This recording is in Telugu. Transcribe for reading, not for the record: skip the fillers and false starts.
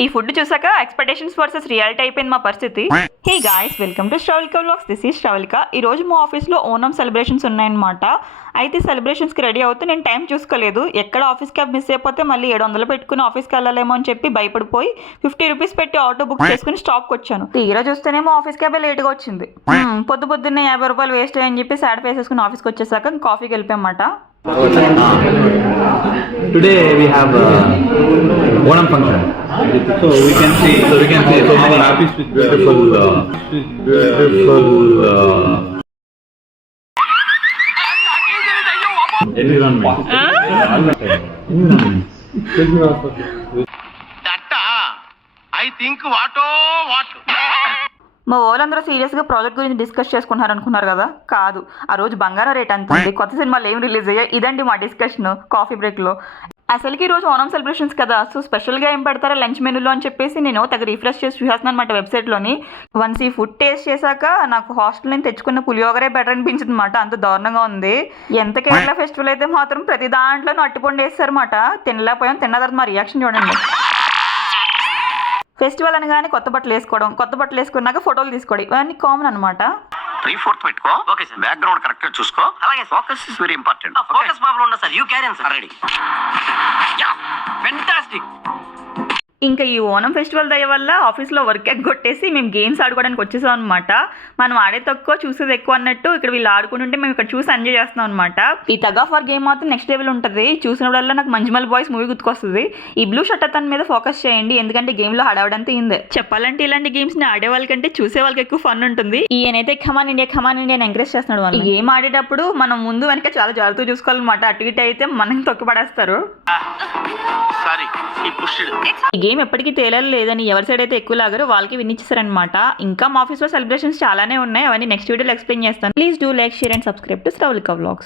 ఈ ఫుడ్ చూసాక ఎక్స్పెక్టేషన్స్ వర్సెస్ రియాలిటీ అయిపోయింది మా పరిస్థితి. Hey guys, welcome to Shravalika vlogs. This is Shravalika. ఈ రోజు మా ఆఫీస్లో ఓనం సెలబ్రేషన్స్ ఉన్నాయన్నమాట. అయితే సెలబ్రేషన్స్కి రెడీ అవుతూ నేను టైం చూసుకోలేదు. ఎక్కడ ఆఫీస్ క్యాబ్ మిస్ అయిపోతే మళ్ళీ 700 పెట్టుకుని ఆఫీస్కి వెళ్ళాలేమో అని చెప్పి భయపడిపోయి 50 రూపీస్ పెట్టి ఆటో బుక్ చేసుకుని స్టాప్కి వచ్చాను. తీరా చూస్తేనేమో ఆఫీస్ క్యాబే లేట్గా వచ్చింది. పొద్దున్నే 50 రూపాయలు వేస్ట్ అయ్యని చెప్పి సాడ్ ఫేస్ వేసుకుని ఆఫీస్కి వచ్చేసాక కాఫీకి వెళ్ళిపోయామాట. Today we have Onam function. So we can see so many artists with beautiful environment. I think what. మా వాళ్ళందరూ సీరియస్గా ప్రాజెక్ట్ గురించి డిస్కస్ చేసుకుంటున్నారు అనుకున్నారు కదా, కాదు. ఆ రోజు బంగారం రేట్ అంత ఉంది, కొత్త సినిమాలు ఏం రిలీజ్ అయ్యాయి, ఇదండి మా డిస్కషన్ కాఫీ బ్రేక్లో. అసలుకి ఈరోజు ఓనం సెలబ్రేషన్స్ కదా, సో స్పెషల్గా ఏం పెడతారా లంచ్ మెనూలో అని చెప్పేసి నేను తగ్గ రిఫ్రెష్ చేసి చూసేస్తున్నాను అనమాట వెబ్సైట్లోని. వన్స్ ఈ ఫుడ్ టేస్ట్ చేశాక నాకు హాస్టల్ నేను తెచ్చుకున్న పులియోగరే బెటర్ అనిపించింది అనమాట. అంత దారుణంగా ఉంది. ఎంత కేరళ ఫెస్టివల్ అయితే మాత్రం ప్రతి దాంట్లోనూ అట్టిపండు వేస్తారన్నమాట. తినలేకపోయాం. తిన్న తర్వాత మా రియాక్షన్ చూడండి. ఫెస్టివల్ అనగానే కొత్త బట్టలు వేసుకోవడం, కొత్త బట్టలు వేసుకున్నాక ఫోటోలు తీసుకోవడం, ఇవన్నీ కామన్ అనమాట. 3/4 పెట్టుకో. Okay sir. బ్యాక్గ్రౌండ్ కరెక్ట్ గా చూసుకో. అలాగే focus is very important. Focus problem ఉండదు sir. You carry on sir. Ready. Ya fantastic. ఇంకా ఈ ఓనం ఫెస్టివల్ దయ వల్ల ఆఫీస్లో వర్క్ ఎగ్గొట్టేసి మేము గేమ్స్ ఆడుకోవడానికి వచ్చేసాం అనమాట. మనం ఆడే తక్కువ చూసేది ఎక్కువ అన్నట్టు ఇక్కడ వీళ్ళు ఆడుకుంటుంటే మేము ఇక్కడ చూసి ఎంజాయ్ చేస్తున్నాం అనమాట. ఈ టగ్ ఆఫ్ వార్ గేమ్ మాత్రం నెక్స్ట్ లెవెల్ ఉంటుంది. చూసినప్పుడల్లా నాకు మంజుమల్ బాయ్స్ మూవీ గుర్తుకొస్తుంది. ఈ బ్లూ షర్ట్ అతని మీద ఫోకస్ చేయండి, ఎందుకంటే గేమ్లో హడావడంతా ఇందే. చెప్పాలంటే ఇలాంటి గేమ్స్ని ఆడే వాళ్ళకంటే చూసే వాళ్ళకి ఎక్కువ ఫన్ ఉంటుంది. ఈయనైతే ఖమాన్ ఇండియా ఎంకరేజ్ చేస్తున్నాడు వాళ్ళు. ఈ గేమ్ ఆడేటప్పుడు మనం ముందు వెనక చాలా జాగ్రత్తగా చూసుకోవాలన్నమాట. అటు ఇటు అయితే మనం తొక్కిపడేస్తారు. ఈ గేమ్ ఎప్పటికీ తేలేదని ఎవరి సైడ్ అయితే ఎక్కువ లాగారో వాళ్ళకి విన్ ఇచ్చేసారనమాట. ఇంకా మా ఆఫీస్లో సెలబ్రేషన్స్ చాలానే ఉన్నాయి. అవన్నీ నెక్స్ట్ వీడియోలో ఎక్స్ప్లెయిన్ చేస్తాను. Please do like, share and subscribe to Shravalika vlogs.